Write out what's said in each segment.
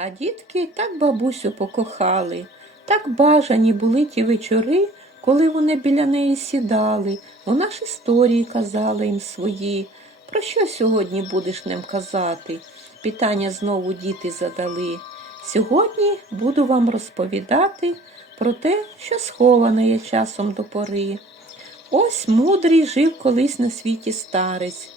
А дітки так бабусю покохали, так бажані були ті вечори, коли вони біля неї сідали, вона ж історії казала їм свої. Про що сьогодні будеш ним казати? Питання знову діти задали. Сьогодні буду вам розповідати про те, що сховане є часом до пори. Ось мудрий жив колись на світі старець.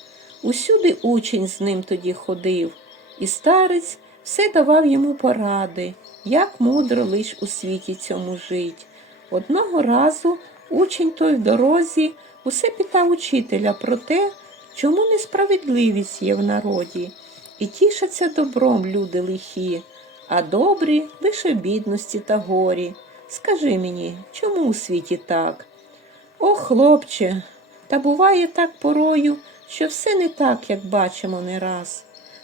Усюди учень з ним тоді ходив, і старець все давав йому поради, як мудро лиш у світі цьому жить. Одного разу учень той в дорозі усе питав учителя про те, чому несправедливість є в народі, і тішаться добром люди лихі, а добрі лише бідності та горі. Скажи мені, чому у світі так? О, хлопче, та буває так порою, що все не так, як бачимо не раз.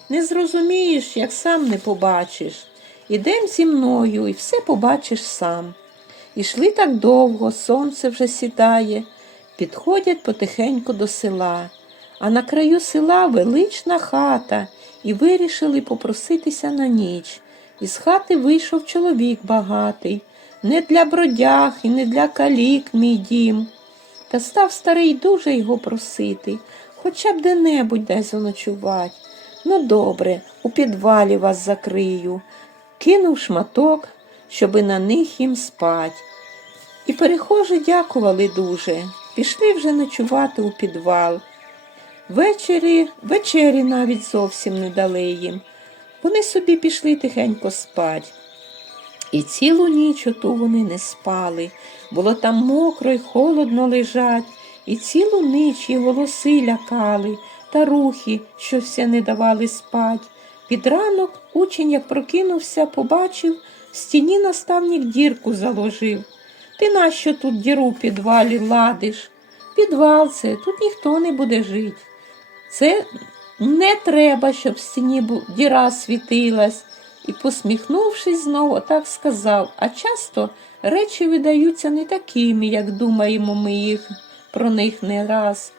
Не зрозумієш, як сам не побачиш. Ідем зі мною і все побачиш сам. Ішли так довго, сонце вже сідає, підходять потихеньку до села, а на краю села велична хата, і вирішили попроситися на ніч. Із хати вийшов чоловік багатий, не для бродяг і не для калік мій дім. Та став старий дуже його просити, хоча б де-небудь дай заночувати. Ну, добре, у підвалі вас закрию. Кинув шматок, щоби на них їм спать. І перехожі дякували дуже, пішли вже ночувати у підвал. Ввечері, вечері навіть зовсім не дали їм. Вони собі пішли тихенько спать. І цілу ніч оту вони не спали. Було там мокро й холодно лежать, і цілу ніч і голоси лякали, та рухи, що все не давали спать. Під ранок учень, як прокинувся, побачив, в стіні наставник дірку заложив. Ти нащо тут діру в підвалі ладиш? Підвал це, тут ніхто не буде жити. Це не треба, щоб в стіні діра світилась. І, посміхнувшись знову, так сказав, а часто речі видаються не такими, як думаємо ми їх про них не раз.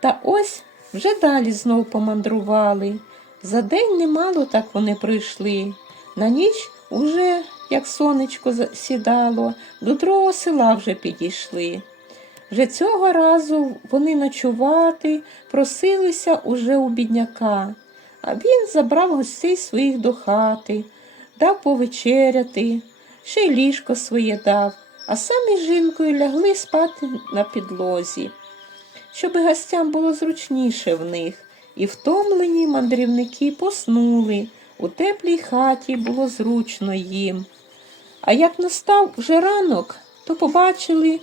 Та ось вже далі знов помандрували. За день немало так вони прийшли. На ніч уже, як сонечко сідало, до другого села вже підійшли. Вже цього разу вони ночувати просилися уже у бідняка, а він забрав гостей своїх до хати, дав повечеряти, ще й ліжко своє дав, а самі з жінкою лягли спати на підлозі, щоб гостям було зручніше в них, і втомлені мандрівники поснули. У теплій хаті було зручно їм. А як настав вже ранок, то побачили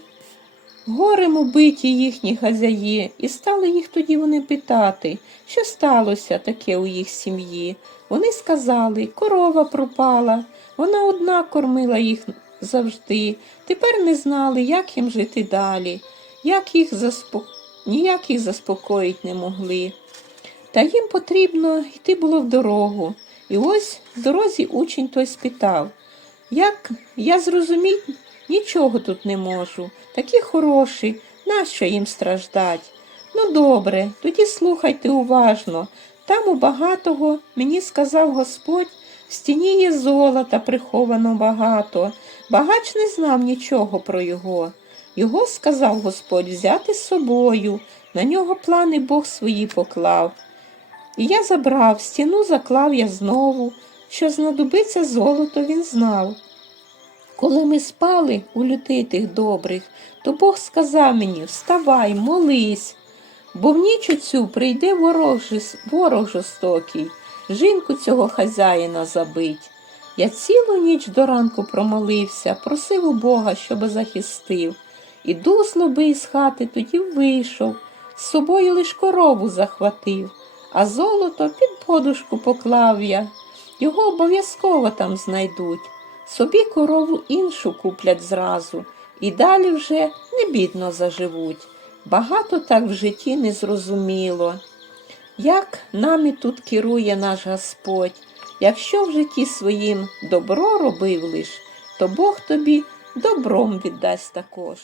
горем убиті їхні хазяї, і стали їх тоді вони питати, що сталося таке у їх сім'ї. Вони сказали, корова пропала, вона одна кормила їх завжди. Тепер не знали, як їм жити далі, як їх заспо... ніяк їх заспокоїть не могли. Та їм потрібно йти було в дорогу. І ось в дорозі учень той спитав, як я зрозуміть, нічого тут не можу. Такі хороші, нащо їм страждать? Ну, добре, тоді слухайте уважно. Там у багатого мені сказав Господь, в стіні є золота приховано багато. Багач не знав нічого про його. Його сказав Господь взяти з собою. На нього плани Бог свої поклав. І я забрав, стіну заклав я знову, що знадобиться золото він знав. Коли ми спали у лютий тих добрих, то Бог сказав мені вставай, молись, бо в ніч оцю прийде ворог, ворог жорстокий, жінку цього хазяїна забить. Я цілу ніч до ранку промолився, просив у Бога, щоби захистив. Іду злобий з хати, тоді вийшов, з собою лиш корову захватив, а золото під подушку поклав я. Його обов'язково там знайдуть. Собі корову іншу куплять зразу, і далі вже не бідно заживуть. Багато так в житті не зрозуміло. Як нами тут керує наш Господь, якщо в житті своїм добро робив лиш, то Бог тобі добром віддасть також.